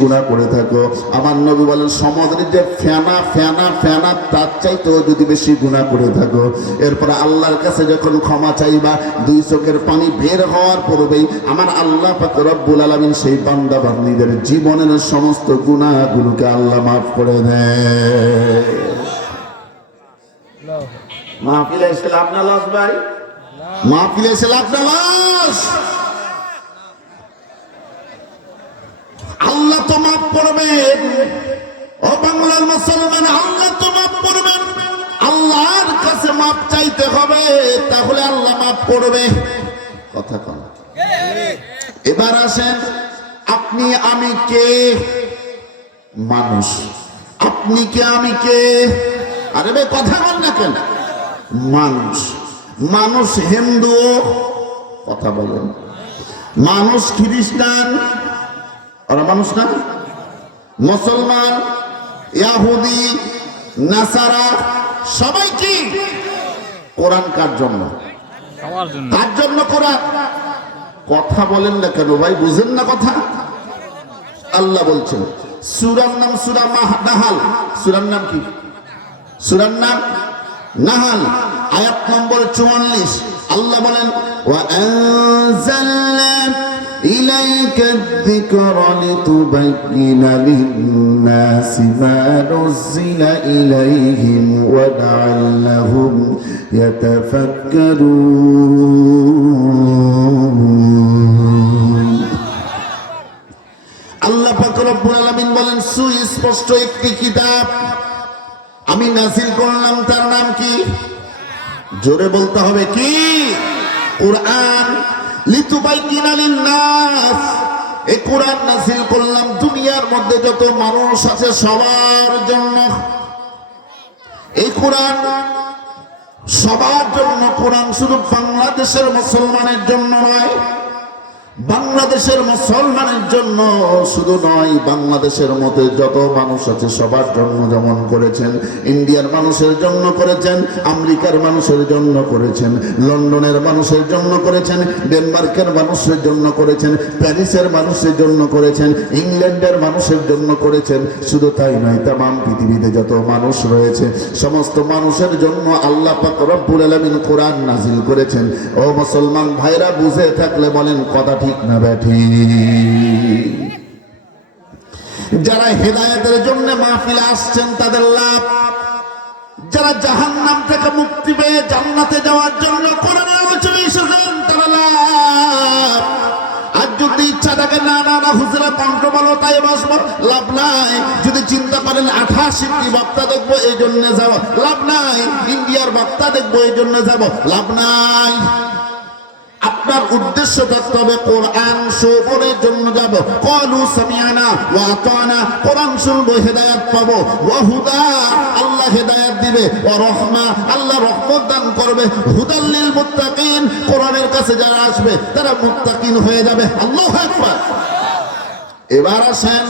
গুনাহ করে থাকো, আমার নবী বলেন সমুদ্রের যে ফেনা ফেনা ফেনা তার চাইতেও যদি বেশি গুনাহ করে থাকো, এরপরে আল্লাহর কাছে যখন ক্ষমা চাইবা, দুই চোখের পানি বের হওয়ার পূর্বেই আমার আল্লাহ পাক রব্বুল আলামিন সেই বান্দা বান্দীদের জীবনের সমস্ত গুনাহগুলোকে আল্লাহ মাফ করে দেয়। মাহফিলে এসে লাভ না লস ভাই? মাহফিলে এসে লাভ না লস? আল্লাহ তো মাফ করবেন। ও বাংলার মুসলমান, আল্লাহ তো মাফ করবেন। আল্লাহর কাছে মাফ চাইতে হবে, তাহলে আল্লাহ মাফ করবে। কথা কন। এবার আসেন, আপনি আমি কে? মানুষ। আপনি কে আমি কে? আরে ভাই কথা বল না কেন? মানুষ। মানুষ হিন্দু, কথা বলেন। মানুষ খ্রিস্টান, ওরা মানুষ না? মুসলমান, ইহুদি, নাসারা, সবাই কি? কোরআন কার জন্য? কার জন্য কোরআন? কথা বলেন না কেন ভাই? বুঝেন না কথা? আল্লাহ বলছেন, সূরার নাম সূরা নাহাল। সূরার নাম কি? সূরার নাম নাহাল, আয়াত নম্বর 44। আল্লাহ বলেন, ওয়া আনজালনা ইলাইকা যিকরা লিতুবাইয়িনা লিন-নাসি মা নুযিলা ইলাইহিম ওয়া লা'আল্লাহুম ইয়াতাফাক্কারুন। আল্লাহ পাক রব্বুল আলামিন বলেন, সুস্পষ্ট একটি কিতাব আমি নাযিল করলাম, তার নাম কি? জোরে বলতে হবে, কি? কুরআন। লিতুবাইয়িনা লিন-নাস, এই কুরআন নাযিল করলাম দুনিয়ার মধ্যে যত মানুষ আছে সবার জন্য। এই কুরআন সবার জন্য। কুরআন শুধু বাংলাদেশের মুসলমানের জন্য নয়, বাংলাদেশের মুসলমানের জন্য শুধু নয়, বাংলাদেশের মধ্যে যত মানুষ আছে সবার জন্য যেমন করেছেন, ইন্ডিয়ার মানুষের জন্য করেছেন, আমেরিকার মানুষের জন্য করেছেন, লন্ডনের মানুষের জন্য করেছেন, ডেনমার্কের মানুষের জন্য করেছেন, প্যারিসের মানুষের জন্য করেছেন, ইংল্যান্ডের মানুষের জন্য করেছেন। শুধু তাই নয়, তামাম পৃথিবীতে যত মানুষ রয়েছে সমস্ত মানুষের জন্য আল্লাহ পাক রব্বুল আলামিন কোরআন নাযিল করেছেন। ও মুসলমান ভাইরা, বুঝে থাকলে বলেন কথা ঠিক না ব্যাঠি? যারা হেদায়েতের জন্য মাহফিলে আসছেন তাদের লাভ, যারা জাহান্নাম থেকে মুক্তি পেয়ে জান্নাতে যাওয়ার জন্য কোরআনের আলোচনায় এসেছেন তারা লাভ। আর যদি ইচ্ছা থাকে না না না হুজুরা কণ্ঠ বলো তাই বসবো, লাভ নাই। যদি চিন্তা করেন 88টি বক্তা দেখবো এই জন্য যাবো, লাভ নাই। ইন্ডিয়ার বক্তা দেখবো এই জন্য যাবো, লাভ নাই। আপনার উদ্দেশ্য থাকতে হবে কোরআন শ্রবণের জন্য যাব। ক্বালু সামি'না ওয়া আতা'না, কোরআন শুনবো হেদায়েত পাবো। ওয়া হুদা, আল্লাহ হেদায়েত দিবে। ওয়া রাহমা, আল্লাহ রহমত দান করবে। হুদাল লিল মুত্তাকিন, কোরআনের কাছে যারা আসবে তারা মুত্তাকিন হয়ে যাবে। আল্লাহু আকবার। এবার আসেন,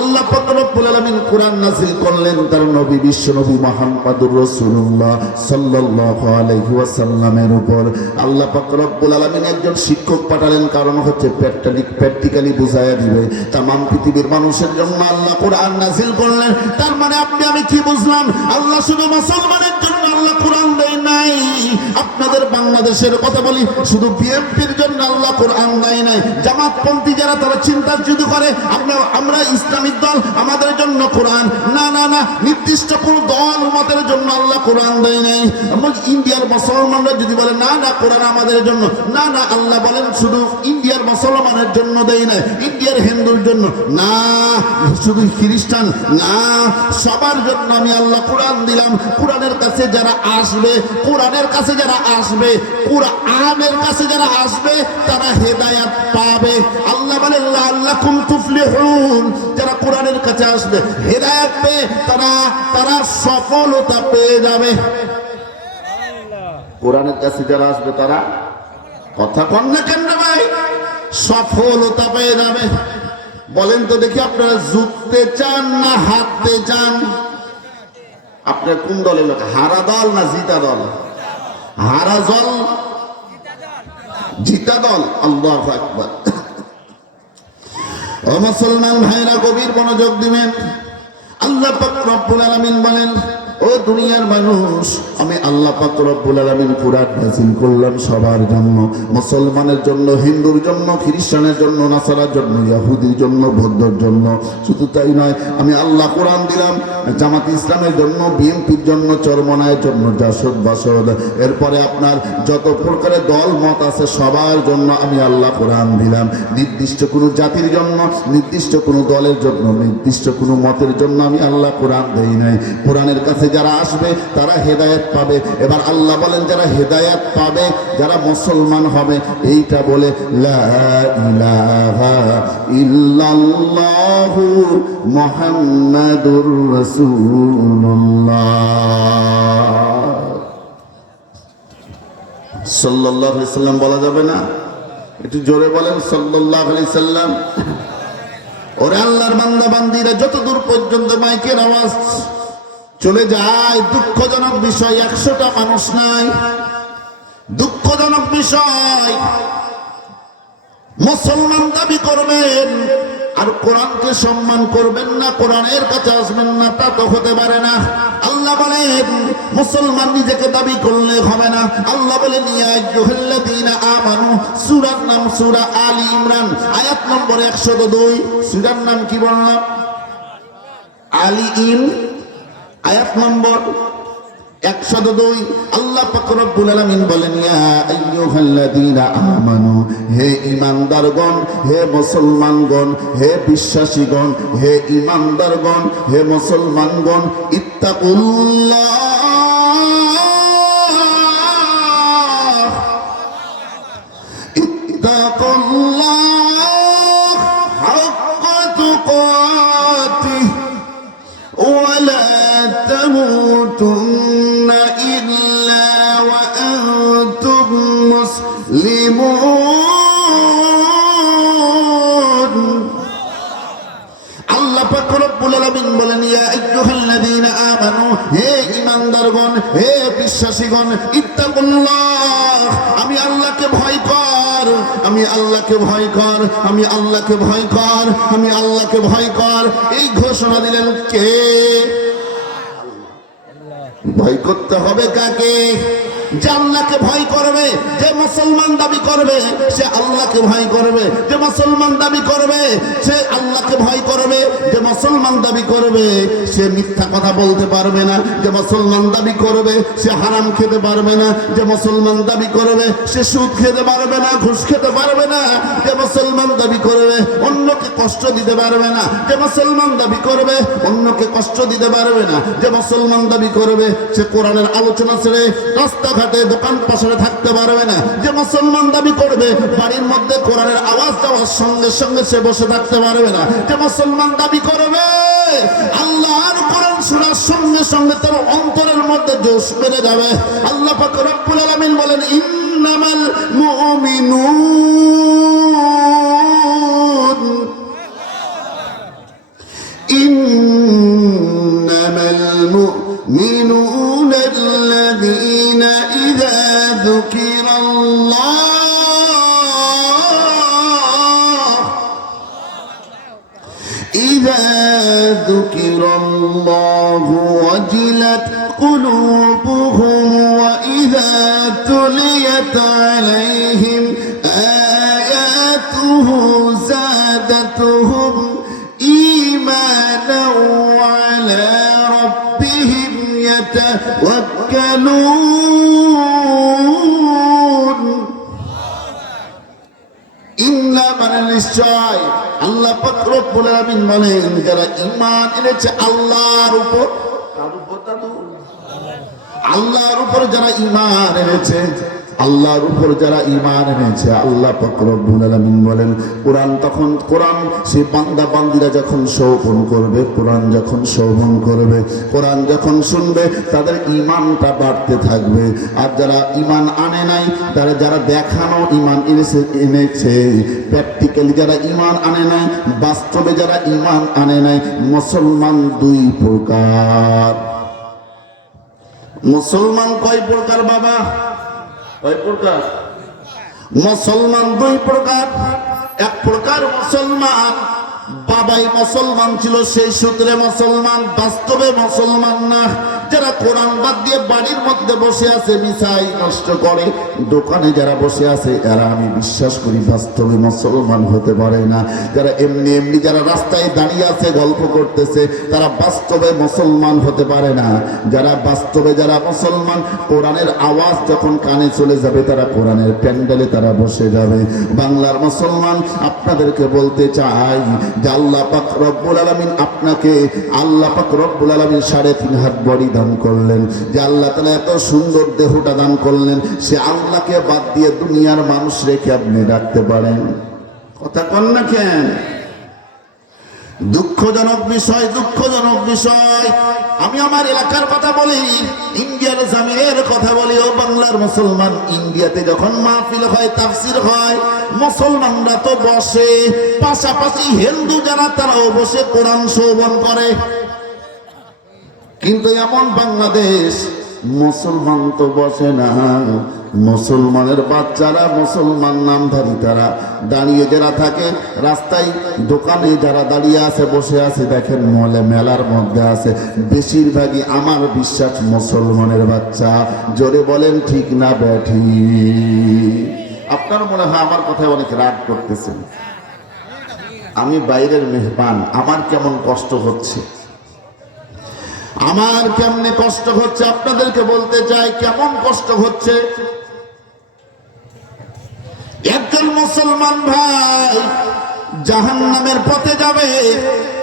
আল্লাহ পাক রব্বুল আলামিন কোরআন নাযিল করলেন তার নবী বিশ্ব নবী মুহাম্মদুর রাসূলুল্লাহ সাল্লাল্লাহু আলাইহি ওয়াসাল্লামের উপর। আল্লাহ পাক রব্বুল আলামিন একজন শিক্ষক পাঠালেন, কারণ হচ্ছে প্র্যাকটিক্যালি বুঝায়া দিবে। तमाम পৃথিবীর মানুষের জন্য আল্লাহ কোরআন নাযিল করলেন। তার মানে আপনি আমি কি বুঝলাম? আল্লাহ শুধু মুসলমানের জন্য আল্লাহ কোরআন দেয় নাই। আপনাদের বাংলাদেশের কথা বলি, শুধু বিএনপির জন্য আল্লাহ কোরআন দেয় নাই। জামাতপন্থী যারা তারা চিন্তা যদি করে আমরা ইসলামিক দল, আমাদের জন্য কোরআন, না না না, নির্দিষ্ট কোন দল উম্মতের জন্য আল্লাহ কোরআন দেয় নাই। ইন্ডিয়ার মুসলমানরা যদি বলে না না কোরআন আমাদের জন্য, না না, আল্লাহ বলেন শুধু ইন্ডিয়ার মুসলমানের জন্য দেয় নাই, ইন্ডিয়ার হিন্দুর জন্য না, শুধু খ্রিস্টান না, সবার জন্য আমি আল্লাহ কোরআন দিলাম। কোরআনের কাছে যারা আসবে, কোরআনের কাছে যারা আসবে, কোরআনের কাছে যারা আসবে তারা হেদায়েত পাবে। আল্লাহ বলেন লাআল্লাকুম তুফলিহুন, যারা কোরআনের কাছে আসবে হেদায়েত পেয়ে তারা সফলতা পেয়ে যাবে। কোরআনের কাছে যারা আসবে তারা, কথা কন না কেন ভাই, সফলতা পেয়ে যাবে। বলেন তো দেখি, আপনারা জিততে চান না হারতে চান? আপনার কোন দলের লোক? হারা দল না জিতা দল? হারা দল, জিতা দল। আল্লাহু আকবার। ও মুসলমান ভাইরা গভীর মনোযোগ দিবেন। আল্লাহ পাক রব্বুল আলামিন বলেন, ও দুনিয়ার মানুষ, আমি আল্লাহ পাক রব্বুল আলামিন কুরআন নাযিল করলাম সবার জন্য, মুসলমানের জন্য, হিন্দুর জন্য, খ্রিস্টানের জন্য, নাসারার জন্য, ইহুদির জন্য, বৌদ্ধর জন্য। শুধু তাই নয়, আমি আল্লাহ কোরআন দিলাম জামাত ইসলামের জন্য, বিএনপির জন্য, চরমনায়ের জন্য, জাসদ বাসদ, এরপরে আপনার যত প্রকারের দল মত আছে সবার জন্য আমি আল্লাহ কোরআন দিলাম। নির্দিষ্ট কোনো জাতির জন্য, নির্দিষ্ট কোনো দলের জন্য, নির্দিষ্ট কোনো মতের জন্য আমি আল্লাহ কোরআন দেই নাই। কোরআনের কাছে যারা আসবে তারা হেদায়েত পাবে। এবার আল্লাহ বলেন যারা হেদায়েত পাবে, যারা মুসলমান হবে, এইটা বলে লা ইলাহা ইল্লাল্লাহু মুহাম্মাদুর রাসূলুল্লাহ সাল্লাল্লাহু আলাইহি সাল্লাম বলা যাবে না? একটু জোরে বলেন সাল্লাল্লাহু আলাইহি সাল্লাম। ওরে আল্লাহর বান্দা বান্দীরা, যতদূর পর্যন্ত মাইকের আওয়াজ চলে যায়, দুঃখজনক বিষয় 100টা মানুষ নাই। দুঃখজনক বিষয়, মুসলমান দাবি করবেন আর কোরআনকে সম্মান করবেন না, কোরআনের কাছে আসবেন না, তা তো হতে পারে না। আল্লাহ বলেন মুসলমান নিজেকে দাবি করলে হবে না। আল্লাহ বলেন ইয়া আইয়ুহাল্লাযীনা আমানু, সূরার নাম সূরা আলী ইমরান, আয়াত নম্বর 102। সূরার নাম কি বললাম? আলী আয়াত নম্বর 102। আল্লাহ পাক রব্বুল আলামিন বলেন ইয়া আইয়ুহাল্লাযীনা আমানু, হে ঈমানদারগণ, হে মুসলমানগণ, হে বিশ্বাসীগণ, হে ঈমানদারগণ, হে মুসলমানগণ, ইত্তাকুল্লাহ, ইত্তাকুল্লাহ হাক্কা তুকাতিহি ওয়া লা তামুতুন্না ইল্লা ওয়া আনতুম মুসলিমুন। আল্লাহ পাক রব্বুল আলামিন বলেন ইয়া আইয়ুহাল্লাযীনা আমানু, হে ঈমানদারগণ, হে বিশ্বাসীগণ, ইত্তাকুল্লাহ, আমি আল্লাহকে ভয় কর, আমি আল্লাহকে ভয় কর, আমি আল্লাহকে ভয় কর, আমি আল্লাহকে ভয় কর। এই ঘোষণা দিলেন কে? ভয় করতে হবে কাকে? যে আল্লাহকে ভয় করবে, যে মুসলমান দাবি করবে সে আল্লাহকে ভয় করবে, যে মুসলমান দাবি করবে সে আল্লাহকে ভয় করবে, যে মুসলমান দাবি করবে সে মিথ্যা কথা বলতে পারবে না, যে মুসলমান দাবি করবে সে হারাম খেতে পারবে না, যে মুসলমান দাবি করবে সে সুদ খেতে পারবে না, ঘুষ খেতে পারবে না, যে মুসলমান দাবি করবে অন্যকে কষ্ট দিতে পারবে না, যে মুসলমান দাবি করবে অন্যকে কষ্ট দিতে পারবে না, যে মুসলমান দাবি করবে সে কোরআনের আলোচনা ছেড়ে রাস্তাঘাটে দোকান পাশে থাকতে পারবে না, যে মুসলমান দাবি করবে বাড়ির মধ্যে কোরআনের আওয়াজ যাওয়ার সঙ্গে সঙ্গে সে বসে থাকতে পারবে না, যে মুসলমান দাবি করবে আল্লাহর কোরআন শোনার সঙ্গে সঙ্গে তার অন্তরের মধ্যে জোশ বেড়ে যাবে। আল্লাহ পাক রব্বুল আলামিন বলেন ইন্নামাল মুমিনুন, ইন্নামাল মুমিনুন আল্লাযীনা ইযা যুকিরাল্লাহ ওয়াজিলাত কুলুবুহুম ওয়া ইযা তুলিয়াত আলাইহিম আয়াতুহু যাদাতুহুম ঈমানান ওয়া আলা রাব্বিহিম ইয়াতাওয়াক্কালুন। ইন্না মানে নিশ্চয়, আল্লাহ পাক রব্বুল আলামিন বলেন যারা ঈমান এনেছে আল্লাহর উপর, আল্লাহর উপর যারা ঈমান এনেছে, আল্লাহর উপর যারা ঈমান এনেছে, আল্লাহ পাক রব্বুল আলামিন বলেন কোরআন তখন, কোরআন সেই বান্দা বান্দীরা যখন শ্রবণ করবে, কোরআন যখন শ্রবণ করবে, কোরআন যখন শুনবে তাদের ঈমানটা বাড়তে থাকবে। আর যারা ঈমান আনে নাই, তারা যারা দেখানো ঈমান এনেছে প্র্যাকটিক্যালি যারা ঈমান আনে নাই, বাস্তবে যারা ঈমান আনে নাই, মুসলমান দুই প্রকার। মুসলমান কয় প্রকার বাবা? কয় প্রকার? মুসলমান দুই প্রকার। এক প্রকার মুসলমান বাবাই মুসলমান ছিল, সেই সূত্রে মুসলমান, বাস্তবে মুসলমান না। যারা কোরআন বাদ দিয়ে বাড়ির মধ্যে বসে আছে, মিছাই নষ্ট করে, দোকানে যারা বসে আছে, এরা আমি বিশ্বাস করি বাস্তবে মুসলমান হতে পারে না। যারা এমনি এমনি যারা রাস্তায় দাঁড়িয়ে আছে গল্প করতেছে, তারা বাস্তবে মুসলমান হতে পারে না। যারা বাস্তবে যারা মুসলমান, কোরআনের আওয়াজ যখন কানে চলে যাবে, তারা কোরআনের প্যান্ডেলে তারা বসে যাবে। বাংলার মুসলমান, আপনাদেরকে বলতে চাই যে আল্লাহ পাক রব্বুল আলামিন আপনাকে, আল্লাহ পাক রব্বুল আলামিন 3.5 হাত বডি দান করলেন, যে আল্লাহ তাআলা এত সুন্দর দেহটা দান করলেন, সে আল্লাহকে বাদ দিয়ে দুনিয়ার মানুষ রেখে আপনি রাখতে পারেন? কথা কন না কেন? দুঃখজনক বিষয়, দুঃখজনক বিষয়। আমি আমার এলাকার কথা বলি, ইন্ডিয়ার জামিনের কথা বলি। ও বাংলার মুসলমান, ইন্ডিয়াতে যখন মাহফিল হয়, তাফসির হয়, মুসলমানরা তো বসে, পাশাপাশি হিন্দু যারা তারাও বসে কোরআন শ্রবণ করে। কিন্তু এমন বাংলাদেশ, মুসলমান তো বসে না। মুসলমানের বাচ্চারা, মুসলমান নামধারী তারা দাঁড়িয়ে যারা থাকে, রাস্তায় দোকানে যারা দাঁড়িয়ে আছে, বসে আছে, দেখেন মলে মেলার মধ্যে আছে, বেশিরভাগই আমার বিশ্বাস মুসলমানের বাচ্চা। জোরে বলেন ঠিক না ব্যাঠি? আপনার মনে হয় আমার কথায় অনেক রাগ করতেছেন। আমি বাইরের মেহমান, আমার কেমন কষ্ট হচ্ছে, আমার কেমনে কষ্ট হচ্ছে, আপনাদেরকে বলতে চাই কেমন কষ্ট হচ্ছে। একজন মুসলমান ভাই জাহান্নামের পথে যাবে,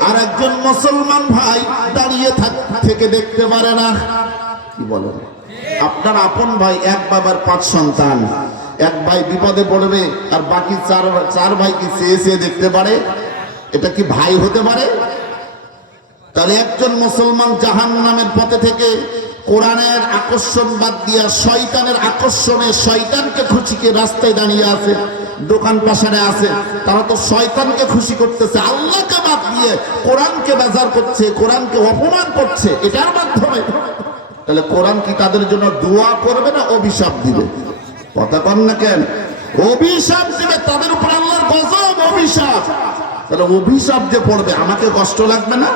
আর একজন মুসলমান ভাই দাঁড়িয়ে থেকে দেখতে পারে না। কি বলেন? আপনার আপন ভাই, এক বাবার 5 সন্তান, এক ভাই বিপদে পড়বে, আর বাকি চার ভাই কি চেয়ে চেয়ে দেখতে পারে? এটা কি ভাই হতে পারে? তাহলে একজন মুসলমান জাহান্নামের পথে থেকে কোরআনের আকর্ষণ বাদ দিয়া শয়তানের আকর্ষণে, শয়তানকে খুশিকে রাস্তায় দাঁড়িয়ে আছে, দোকান পাশারে আছে, তারা তো শয়তানকে খুশি করতেছে, আল্লাহকে বাদ দিয়ে কোরআনকে বেজার করছে, কোরআনকে অপমান করছে এটার মাধ্যমে। তাহলে কোরআন কি তাদের জন্য দোয়া করবে না অভিশাপ দিবে? কথা কন না কেন? অভিশাপ দিবে তাদের উপর, আল্লাহর গজব, অভিশাপ। তাহলে অভিশাপ যে পড়বে, আমাকে কষ্ট লাগবে না?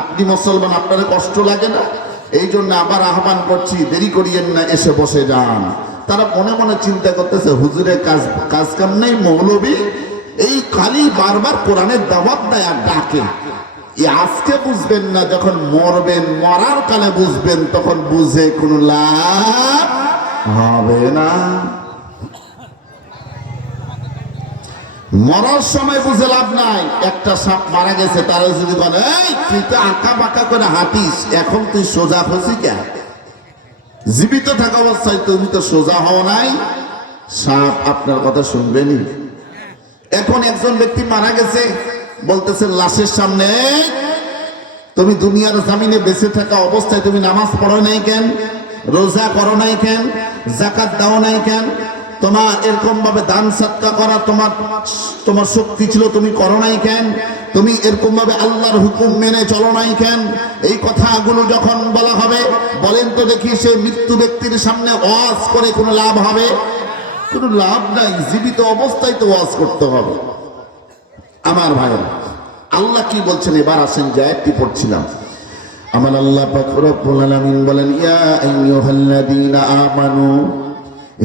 আপনি মুসলমান, আপনার কষ্ট লাগে না? এই জন্য আবার আহ্বান করছি, দেরি করিয়েন না, এসে বসে যান। তারা মনে মনে চিন্তা করতেছে, হুজুরের কাজ কাম নেই, মৌলবী এই খালি বারবার কোরআনের দাওয়াত দেয় আর ডাকে। আজকে বুঝবেন না, যখন মরবেন, মরার কালে বুঝবেন, তখন বুঝে কোনো লাভ হবে না। মরার সময় বুঝে লাভ নাই। একটা সাপ মারা গেছে, তারা যদি বলে এই তুই তো আঁকা বাঁকা করে হাঁটিস, এখন তুই সোজা হসি কেন? জীবিত থাকা অবস্থায় তুমি তো সোজা হও নাই, সাপ আপনার কথা শুনবেনি। এখন একজন ব্যক্তি মারা গেছে, বলতেছেন লাশের সামনে, তুমি দুনিয়ার জামিনে বেঁচে থাকা অবস্থায় তুমি নামাজ পড়ো নাই কেন? রোজা করো নাই কেন? যাকাত দাও নাই কেন? তোমার এরকম ভাবে দান সদকা করা তোমার শক্তি ছিল, তুমি করো নাই কেন? তুমি এরকম ভাবে আল্লাহর হুকুম মেনে চলো নাই কেন? এই কথাগুলো যখন বলা হবে, বলেন তো দেখি, সে মৃত্যু ব্যক্তির সামনে ওয়াজ করে কোনো লাভ হবে? কোনো লাভ নাই। জীবিত অবস্থায় তো ওয়াজ করতে হবে। আমার ভাইয়েরা, আল্লাহ কি বলছেন এবার আসেন, যে আয়াতটি পড়ছিলাম, আমার আল্লাহ পাক রব্বুল আলামিন বলেন, ইয়া আইয়ুহাল্লাযীনা আমানু,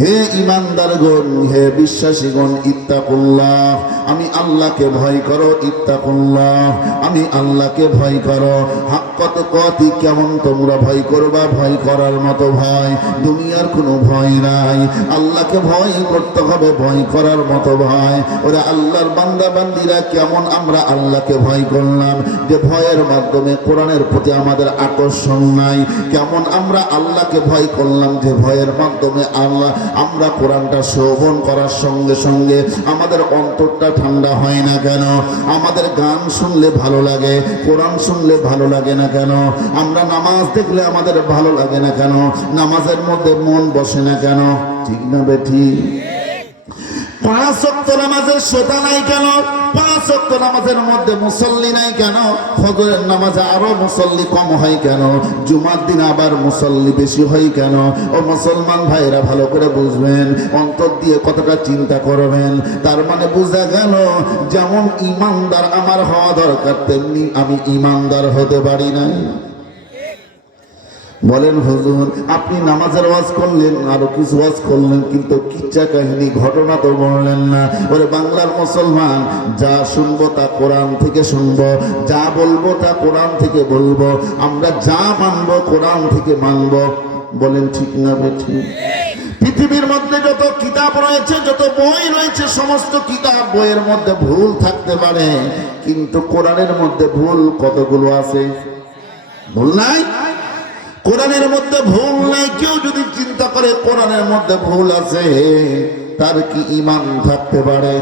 হে ইমানদারগণ, হে বিশ্বাসীগণ, ইত্তাকুল্লাহ, আমি আল্লাহকে ভয় করো, ইত্তাকুল্লাহ, আমি আল্লাহকে ভয় করো। হাক্কা তুকাতি, কেমন তোমরা ভয় করবা? ভয় করার মতো ভয়, দুনিয়ার কোনো ভয় নাই, আল্লাহকে ভয় করতে হবে, ভয় করার মতো ভয়। ওরা আল্লাহর বান্দা বান্দিরা, কেমন আমরা আল্লাহকে ভয় করলাম, যে ভয়ের মাধ্যমে কোরআনের প্রতি আমাদের আকর্ষণ নাই। কেমন আমরা আল্লাহকে ভয় করলাম, যে ভয়ের মাধ্যমে আমরা কোরআনটা শ্রবণ করার সঙ্গে সঙ্গে আমাদের অন্তরটা ঠান্ডা হয় না কেন? আমাদের গান শুনলে ভালো লাগে, কোরআন শুনলে ভালো লাগে না কেন? আমরা নামাজ দেখলে আমাদের ভালো লাগে না কেন? নামাজের মধ্যে মন বসে না কেন? ঠিক না বেঠি? পাঁচ ওয়াক্ত নামাজের শ্রোতা নাই কেন? পাঁচ ওয়াক্ত নামাজের মধ্যে মুসল্লি নাই কেন? ফজরের নামাজে আরো মুসল্লি কম হয় কেন? জুমার দিন আবার মুসল্লি বেশি হয় কেন? ও মুসলমান ভাইরা ভালো করে বুঝবেন, অন্তর দিয়ে কতটা চিন্তা করবেন। তার মানে বোঝা গেল, যেমন ইমানদার আমার হওয়া দরকার, তেমনি আমি ইমানদার হতে পারি নাই। বলেন হুজুর, আপনি নামাজের ওয়াজ করলেন, আরো কিছু ওয়াজ করলেন, কিন্তু কিচ্ছা কাহিনী ঘটনা তো বললেন না। ওরে বাংলার মুসলমান, যা শুনবো তা কোরআন থেকে শুনবো, যা বলবো তা কোরআন থেকে বলবো, আমরা যা মানবো কোরআন থেকে মানবো। বলেন ঠিক না বেঠিক? পৃথিবীর মধ্যে যত কিতাব রয়েছে, যত বই রয়েছে, সমস্ত কিতাব বইয়ের মধ্যে ভুল থাকতে পারে, কিন্তু কোরআনের মধ্যে ভুল কতগুলো আছে? ভুল নাই? কোরআনের মধ্যে ভুল নাই। কেউ যদি চিন্তা করে কোরআনের মধ্যে ভুল আছে, তার কি ঈমান থাকতে পারে?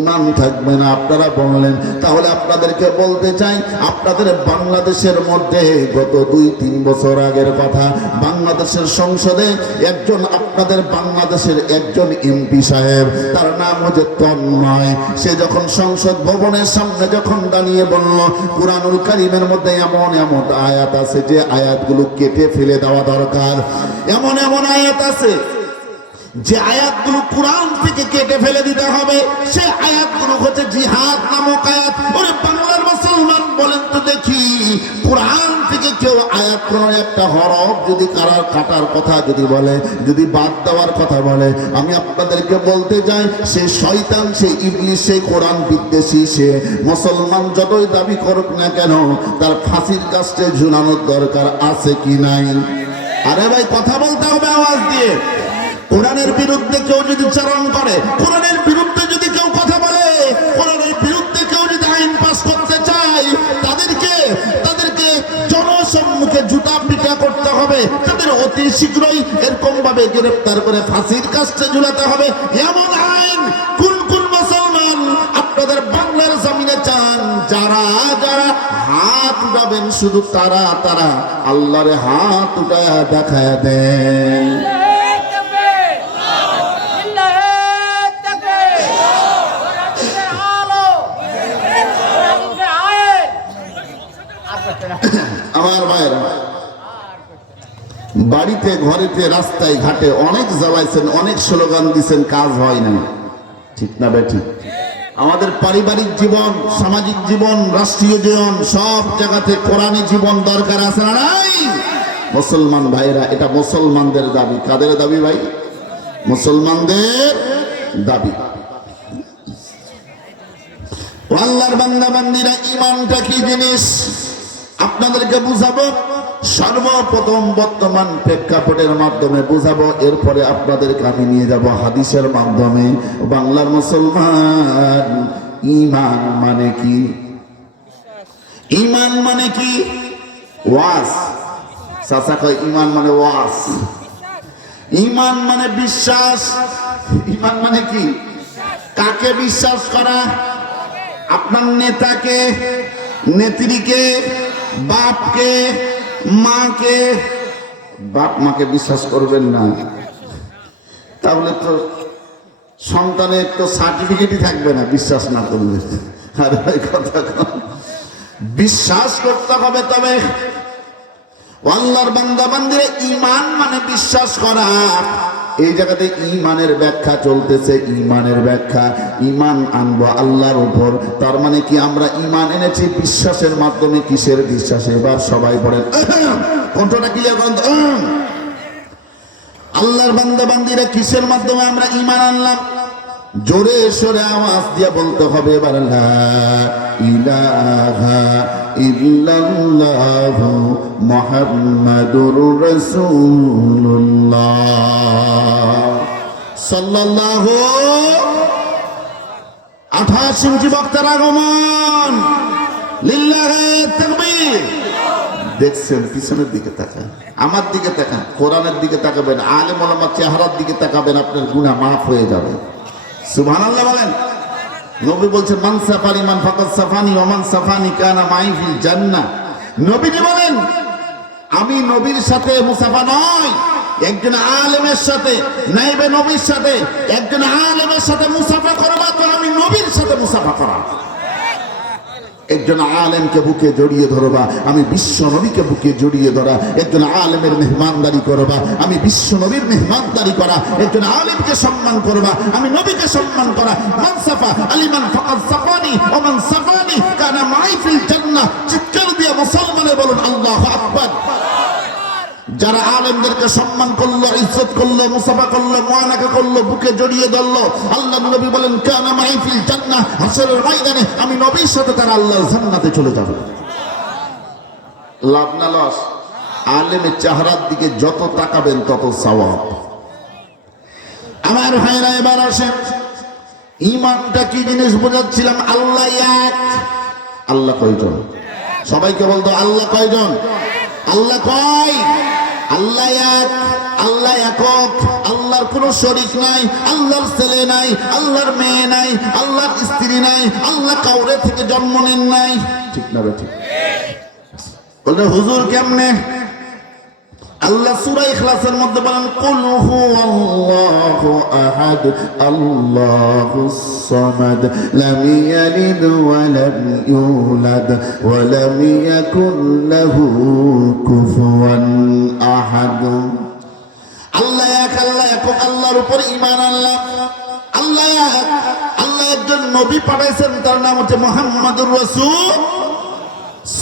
ঈমান থাকবে না। আপনারা বললেন, তাহলে আপনাদেরকে বলতে চাই, আপনাদের বাংলাদেশের মধ্যে গত 2-3 বছর আগের কথা, বাংলাদেশের সংসদে একজন, আপনাদের বাংলাদেশের একজন এমপি সাহেব, তার নাম হচ্ছে তন্ময়, সে যখন সংসদ ভবনের সামনে যখন দাঁড়িয়ে বলল, কুরআনুল কারীমের মধ্যে এমন এমন আয়াত আছে যে আয়াতগুলো কেটে ফেলে দেওয়া দরকার। এমন এমন আয়াত আছে যে আয়াতগুলো কোরআন থেকে কেটে ফেলে দিতে হবে। সে আয়াতগুলো হচ্ছে জিহাদ নামক আয়াত। ওরে বাংলার মুসলমান, বলেন তো দেখি, কোরআন থেকে কেউ আয়াত কোন একটা হরফ যদি কাটার কথা যদি বলে, যদি বাদ দেওয়ার কথা বলে, আমি আপনাদেরকে বলতে চাই, সে শয়তান, সে ইবলিস, সে কোরআন বিদ্বেষী, সে মুসলমান যতই দাবি করুক না কেন, তার ফাঁসির কাস্টে ঝুলানোর দরকার আছে কি নাই? আরে ভাই, কথা বলতে হবে আওয়াজ দিয়ে। কোরআনের বিরুদ্ধে কেউ যদি চারণ করে, কোরআনের বিরুদ্ধে যদি কেউ কথা বলে, কোরআনের বিরুদ্ধে কেউ যদি আইন পাস করতে চায়, তাদেরকে জনসম্মুখে জুতা পিটা করতে হবে, তাদের অতি শীঘ্রই এরকম ভাবে গ্রেফতার করে ফাঁসির কাস্টে ঝুলাতে হবে। এমন আইন কোন কোন মুসলমান আপনাদের বাংলার জমিনে চান? যারা যারা হাত উঠাবেন, শুধু তারা তারা আল্লাহরে হাত উঠায় দেখায় দেন। আমার ভাইরা, বাড়িতে ঘরেতে রাস্তায় ঘাটে অনেক জ্বালাইছেন, অনেক স্লোগান দিচ্ছেন, কাজ হয় না। ঠিক না বেঠিক? আমাদের পারিবারিক জীবন, সামাজিক জীবন, রাষ্ট্রীয় জীবন, সব জায়গাতে কোরআনী জীবন দরকার আছে না নাই? মুসলমান ভাইরা, এটা মুসলমানদের দাবি। কাদের দাবি ভাই? মুসলমানদের দাবি। আল্লাহর বান্দা বান্দীরা, ঈমানটা কি জিনিস আপনাদেরকে বুঝাবো। সর্বপ্রথম বর্তমান প্রেক্ষাপটের মাধ্যমে বুঝাবো, এরপরে আপনাদেরকে আমি নিয়ে যাব হাদিসের মাধ্যমে। বাংলার মুসলমান, ঈমান মানে কি? ঈমান মানে কি? ওয়াজ। চাচা কয় ঈমান মানে ওয়াজ। ঈমান মানে বিশ্বাস। ঈমান মানে কি? কাকে বিশ্বাস করা? আপনার নেতাকে, নেত্রীকে, বাপকে, মাকে। বাপ মাকে বিশ্বাস করবেন না, তাহলে তো সন্তানের তো সার্টিফিকেটই থাকবে না বিশ্বাস না করলে। আর এই কথা বিশ্বাস করতে হবে। তবে আল্লাহর বান্দা বান্দিরা, ঈমান মানে বিশ্বাস করা। এই জায়গাতে ঈমানের ব্যাখ্যা চলতেছে, ঈমানের ব্যাখ্যা। ঈমান আনবো আল্লাহর উপর, তার মানে কি আমরা ঈমান এনেছি বিশ্বাসের মাধ্যমে। কিসের বিশ্বাসে? এবার সবাই পড়েন, কণ্ঠটা ক্লিয়ার করেন। আল্লাহর বান্দা বান্দিরা, কিসের মাধ্যমে আমরা ঈমান আনলাম? জোরে সরে আওয়াজ দিয়ে বলতে হবে এবার, লা ইলাহা ইল্লাল্লাহু মুহাম্মাদুর রাসূলুল্লাহ সাল্লাল্লাহু। 28 ইঞ্চি বক্তার আগমন, লিল্লাহি তাকবীর। দেখছেন, পিছনের দিকে তাকান, আমার দিকে তাকান, কোরআনের দিকে তাকাবেন, আলেম ওলামার চেহারার দিকে তাকাবেন, আপনার গুনাহ মাফ হয়ে যাবে। সুবহানাল্লাহ বলেন। নবী বলছেন, মান সাফানি মান ফাকাদ সাফানি ওয়া মান সাফানি কানা মাই ফিল জান্নাহ। নবীজি বলেন, আমি নবীর সাথে মুসাফা নয়, একজন আলেমের সাথে, নাইবে নবীর সাথে, একজন আলেমের সাথে মুসাফা করবা তো আমি নবীর সাথে মুসাফা করা। একজন আলেমকে বুকে জড়িয়ে ধরবা, আমি বিশ্ব নবীকে বুকে জড়িয়ে ধরা। একজন আলেমের মেহমানদারি করবা, আমি বিশ্ব নবীর মেহমানদারি করা। একজন আলেমকে সম্মান করবা, আমি নবীকে সম্মান করা। মান সাফা আলিমান ফাকাদ সাফানি ওয়া মান সাফানি কানা মাই ফিল জান্নাহ। চিৎকার দিয়ে মুসলমানে বলুন আল্লাহু আকবার। যারা আলেমদেরকে সম্মান করলো, ইজ্জত করলো, মুসাফা করলো, মুআনাকা করলো, বুকে জড়িয়ে ধরলো, আল্লাহ নবী বলেন কানা মাই ফিল জান্নাহ, হাসরের ময়দানে আমি নবীর সাথে তারা আল্লাহর জান্নাতে চলে যাবে। লাভ না লস? আলেমের চেহারার দিকে যত তাকাবেন তত সওয়াব। আমার ভাইরা এবার আসেন, ঈমানটা কি জিনিস বোঝাচ্ছিলাম। আল্লাহ এক। আল্লাহ কয়জন? সবাইকে বলতো আল্লাহ কয়জন? আল্লাহ কয়? আল্লাহ এক, আল্লাহ একক, আল্লাহর কোনো শরীক নাই, আল্লাহর ছেলে নাই, আল্লাহর মেয়ে নাই, আল্লাহর স্ত্রী নাই, আল্লাহ কাউরে থেকে জন্ম নেন নাই। ঠিক না? ঠিক বলতে হুজুর কেমনে? আল্লাহ সূরা ইখলাসের মধ্যে বলেন কুল হুয়াল্লাহু আহাদ আল্লাহুস সামাদ লাম ইয়ালিদ ওয়া লাম ইউলাদ ওয়া লাম ইয়াকুল লাহু কুফুয়ান আহাদ। আল্লাহ এক, আল্লাহ একক, আল্লাহর উপর ঈমান আনলাম। আল্লাহ এক, আল্লাহ একজন নবী পাঠাইছেন, তার নাম হচ্ছে মুহাম্মদুর রাসূল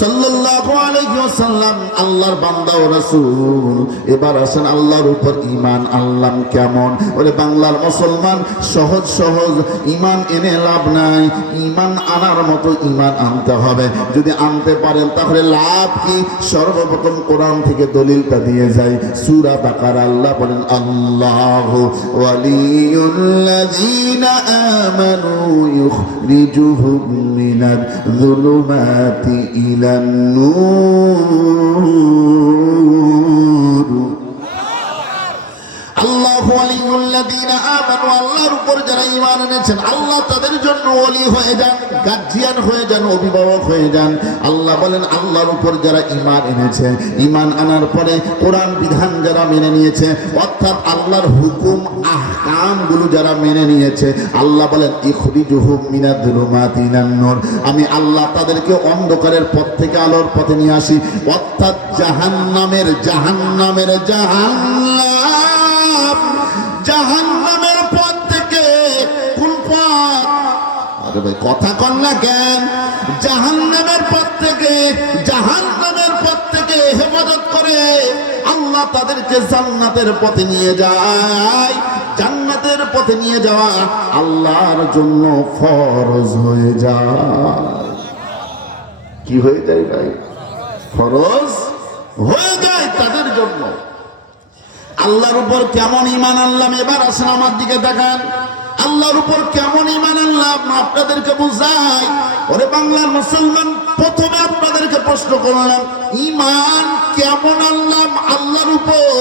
সাল্লাল্লাহু আলাইহি ওয়াসাল্লাম, আল্লাহর বান্দা ও রাসূল। এবার আসেন আল্লাহর উপর ঈমান আনলাম কেমন? ওরে বাংলার মুসলমান, সহজ সহজ ঈমান এনে লাভ নাই, ঈমান আনার মতো ঈমান আনতে হবে। যদি আনতে পারেন তাহলে লাভ কি? সর্বপ্রথম কোরআন থেকে দলিলটা দিয়ে যায়। সূরা বাকারা আল্লাহ বলেন আল্লাহু ওয়ালিয়ুল্লাযীনা আমানু ইউখরিজুহুম মিনাজ যুলুমাতি ইলান নূর। আল্লাহু ওয়ালিয়ুল্লাযীনা আমানু, আল্লাহর উপর যারা ঈমান এনেছেন আল্লাহ তাদের জন্য ওলি হয়ে যান, গার্জিয়ান হয়ে যান, অভিভাবক হয়ে যান। আল্লাহ বলেন আল্লাহর উপর যারা ঈমান এনেছে, ঈমান আনার পরে কোরআন বিধান যারা মেনে নিয়েছে, অর্থাৎ আল্লাহর হুকুম আহকাম গুলো যারা মেনে নিয়েছে, আল্লাহ বলেন ইখরিজুহুম মিনাজ যুলুমাতি ইলান নূর, আমি আল্লাহ তাদেরকে অন্ধকারের পথ থেকে আলোর পথে নিয়ে আসি। অর্থাৎ জাহান্নামের জাহান্নামের পথ থেকে কোন পথ? আরে ভাই কথা কন না কেন? জাহান্নামের পথ থেকে হেফাজত করে আল্লাহ তাদেরকে জান্নাতের পথে নিয়ে যায়। জান্নাতের পথে নিয়ে যাওয়া আল্লাহর জন্য ফরজ হয়ে যায়। কি হয়ে যায় ভাই? ফরজ হয়ে যায় তাদের জন্য। আল্লাহর উপর কেমন ঈমান আনলাম? এবার আসেন আমার দিকে তাকান, আল্লাহর উপর কেমন ঈমান আনলাম আপনাদেরকে বুঝাই। ওরে বাংলার মুসলমান, প্রথমে আপনাদেরকে প্রশ্ন করলাম ঈমান কেমন আনলাম? আল্লাহর উপর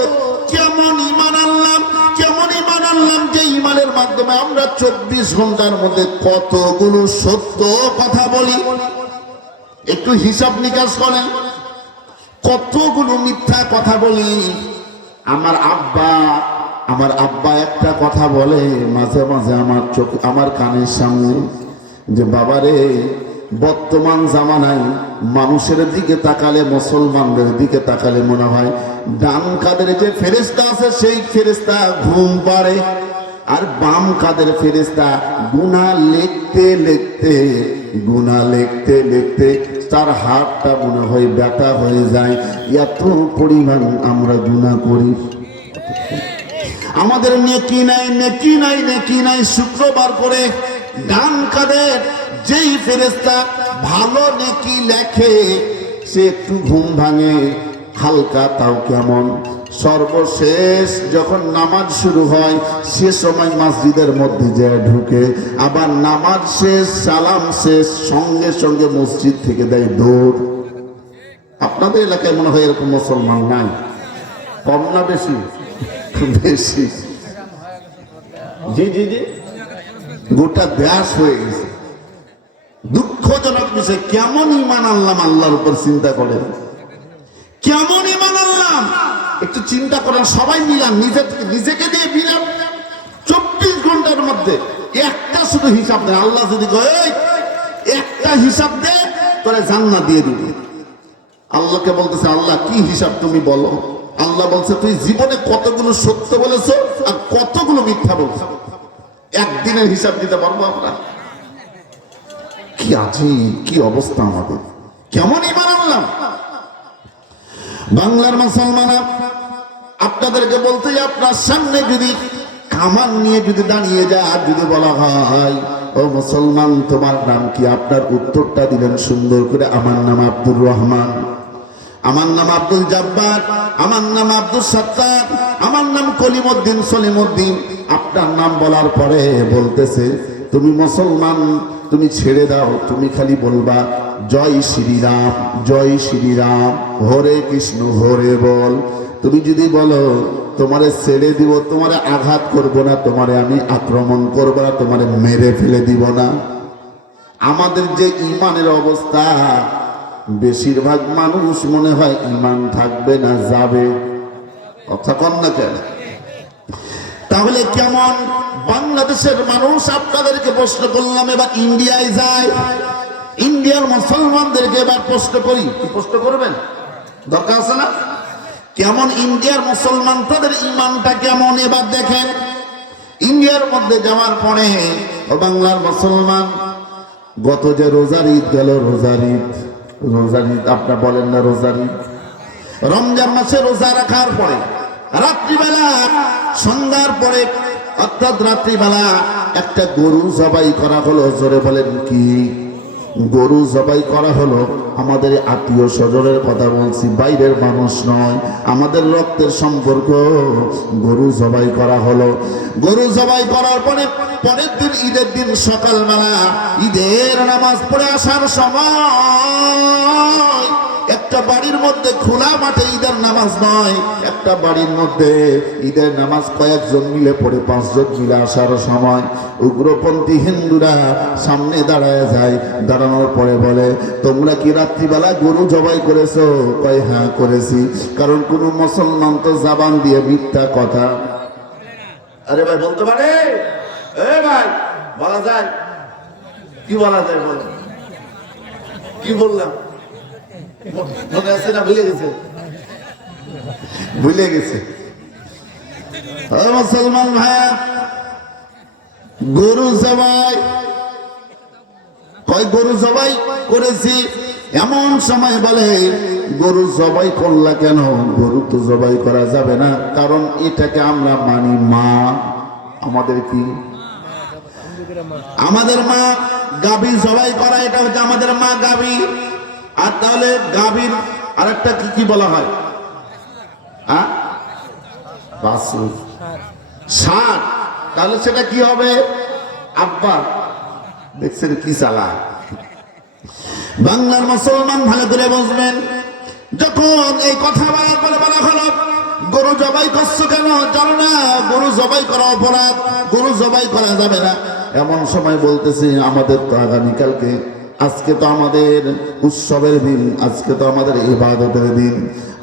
কেমন ঈমান আনলাম? কেমন ঈমান আনলাম যে ঈমানের মাধ্যমে আমরা 24 ঘন্টার মধ্যে কতগুলো সত্য কথা বলি? একটু হিসাব নিকাশ করেন, কতগুলো মিথ্যা কথা বলি। আমার আব্বা একটা কথা বলে মাঝে মাঝে আমার কানের সামনে, যে বাবারে বর্তমান জামানায় মানুষের দিকে তাকালে, মুসলমানদের দিকে তাকালে মনে হয় ডান কাদের যে ফেরেশতা আছে সেই ফেরেশতা ঘুম পাড়ে, আর বাম কাদের ফেরেশতা গুনাহ লিখতে লিখতে তার হাতটা মনে হয় ব্যথা হয়ে যায়। এত পরিমাণ আমরা গুনাহ করি, আমাদের নেকি নাই। শুক্রবার করে ডান কাদের যেই ফেরেশতা ভালো নেকি লেখে সে একটু ঘুম ভাঙে হালকা, তাও কেমন। সর্বশেষ যখন নামাজ শুরু হয় সে সময় মসজিদের মধ্যে যায় ঢুকে, আবার নামাজ শেষ, সালাম শেষ, সঙ্গে সঙ্গে মসজিদ থেকে দেয় দৌড়। আপনাদের এলাকায় মনে হয় এরকম মুসলমান নাই? কম না বেশি? বেশি। জি, গোটা দেশ হয়ে গেছে। দুঃখজনক বিষয়। কেমন ঈমান আনলাম আল্লাহর উপর চিন্তা করেন, কেমন ঈমান আনলাম? একটু চিন্তা করেন, সবাই মিলান, নিজেকে দিয়ে মিলান। 24 ঘন্টার মধ্যে একটা শুধু হিসাব দেন। আল্লাহ যদি কয় একটা হিসাব দে, তোরে জান্নাত দিয়ে দিবে। আল্লাহকে বলতেছে, আল্লাহ কি হিসাব তুমি বলো। আল্লাহ বলছে, তুই জীবনে কতগুলো সত্য বলেছো আর কতগুলো মিথ্যা বলছো, একদিনের হিসাব দিতে পারবো আমরা? কি আজীব, কি অবস্থা আমাদের, কেমন ঈমান আনলাম। বাংলার মুসলমানরা, আপনাদেরকে বলতে, আপনার সামনে যদি কামান নিয়ে যদি দাঁড়িয়ে যায় আর যদি বলা হয়, ও মুসলমান তোমার নাম কি, আপনার উত্তরটা দিলেন সুন্দর করে, আমার নাম আব্দুর রহমান, আমার নাম আব্দুল জব্বার, আমার নাম আব্দুল সত্তার, আমার নাম কলিমউদ্দিন সলিমউদ্দিন। আপনার নাম বলার পরে বলতেছে, তুমি মুসলমান, তুমি ছেড়ে দাও, তুমি খালি বলবা জয় শ্রীরাম, জয় শ্রীরাম, হরে কৃষ্ণ, হরে বল। তুমি যদি বলো তোমারে ছেড়ে দিব, তোমারে আঘাত করব না, তোমারে আমি আক্রমণ করব না, তোমারে মেরে ফেলে দিব না। আমাদের যে ঈমানের অবস্থা, বেশিরভাগ মানুষ মনে হয় ঈমান থাকবে না, যাবে। কথা কন না কেন? তাহলে কেমন বাংলাদেশের মানুষ? আপনাদেরকে প্রশ্ন করলাম, এবার ইন্ডিয়ায় যায়, ইন্ডিয়ার মুসলমানদেরকে এবার প্রশ্ন করি। কি প্রশ্ন করবেন? দরকার আছে না? কেমন ইন্ডিয়ার মুসলমান, তাদের ঈমানটা কেমন এবার দেখেন। ইন্ডিয়ার মধ্যে যাওয়ার পরে ও বাংলার মুসলমান, গত যে রোজার ঈদ গেল, রোজার ঈদ, রোজার ঈদ আপনারা বলেন না, রোজার ঈদ, রমজান মাসে রোজা রাখার পরে রাত্রিবেলা, সন্ধ্যার পরে, অর্থাৎ রাত্রিবেলা একটা গরু জবাই করা হলো। জোরে বলেন কি? গরু জবাই করা হলো। আমাদের আত্মীয় স্বজনের কথা বলছি, বাইরের মানুষ নয়, আমাদের রক্তের সম্পর্ক। গরু জবাই করা হলো। গরু জবাই করার পরে পরের দিন, ঈদের দিন সকালবেলা, ঈদের নামাজ পড়ে আসার সময়, একটা বাড়ির মধ্যে খোলা মাঠে, ঈদের নামাজ নয়, একটা বাড়ির মধ্যে ঈদের নামাজ কয়েকজন মিলে পড়ে, 5 জন মিলে আসার সময় উগ্রপন্থী হিন্দুরা সামনে দাঁড়ায় যায়। দাঁড়ানোর পরে বলে, তোমরা কি রাত্রিবেলা গরু জবাই করেছো? কয় হ্যাঁ করেছি। কারণ কোন মুসলমান তো জবান দিয়ে মিথ্যা কথা। আরে ভাই বলতে পারে? এ ভাই বলা যায়? কি বলা যায় বলে? কি বললাম? মনে আছে না? ভুলে গেছে, ভুলে গেছে। মুসলমান ভাই, গরু জবাই, কয় গরু জবাই করেছি। এমন সময় বলে, গরু জবাই করলা কেন? গরু তো জবাই করা যাবে না, কারণ এটাকে আমরা মানি মা। আমাদের কি? আমাদের মা। গাভী জবাই করা, এটা হচ্ছে আমাদের মা, গাভী। আর তাহলে গাভীর আরেকটা কি কি বলা হয়? বাছুর, ষাঁড়। তাহলে সেটা কি হবে? আব্বা। দেখছেন কি চালা। বাংলার মুসলমান ভালো করে বুঝবেন, যখন এই কথা বলার পরে বলা হলো, গরু জবাই করছো কেন? জানো না গরু জবাই করা অপরাধ, গরু জবাই করা যাবে না। এমন সময় বলতেছি, আমাদের তো আগামীকালকে, আজকে তো আমাদের উৎসবের দিন, আজকে তো আমাদের ইবাদতের দিন,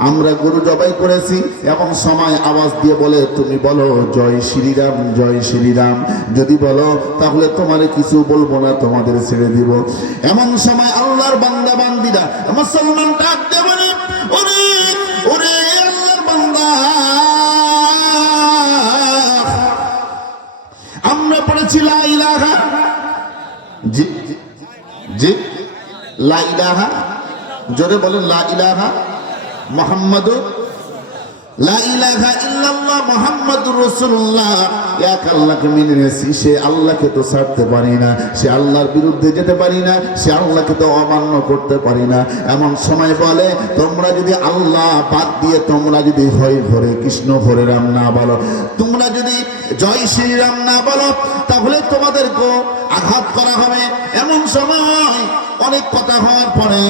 আমরা গরু জবাই করেছি। এমন সময় আওয়াজ দিয়ে বলে, তুমি বলো জয় শ্রীরাম, জয় শ্রীরাম। যদি বলো তাহলে তোমার কিছু বলবো না, তোমাদের ছেড়ে দিব। এমন সময় আল্লাহর বান্দা বান্দিরা, মুসলমান ডাক দিয়ে বলে, ওরে ওরে আল্লাহর বান্দা, আমরা পড়েছি লা ইলাহা, জি জি, লা ইলাহা, জোরে বলেন লা ইলাহা মুহাম্মাদুর, লা ইলাহা ইল্লাল্লাহ মুহাম্মাদুর রাসূলুল্লাহ। এক আল্লাহকে মেনে নিয়েছি, সে আল্লাহকে তো ছাড়তে পারি না, সে আল্লাহর বিরুদ্ধে যেতে পারি না, সে আল্লাহকে তো অমান্য করতে পারি না। এমন সময় বলে, তোমরা যদি আল্লাহ বাদ দিয়ে, তোমরা যদি হয় হরে কৃষ্ণ হরে রাম না বলো, তোমরা যদি জয় শ্রীরাম না বলো, তাহলে তোমাদেরকে আঘাত করা হবে। এমন সময় অনেক কথা হওয়ার পরে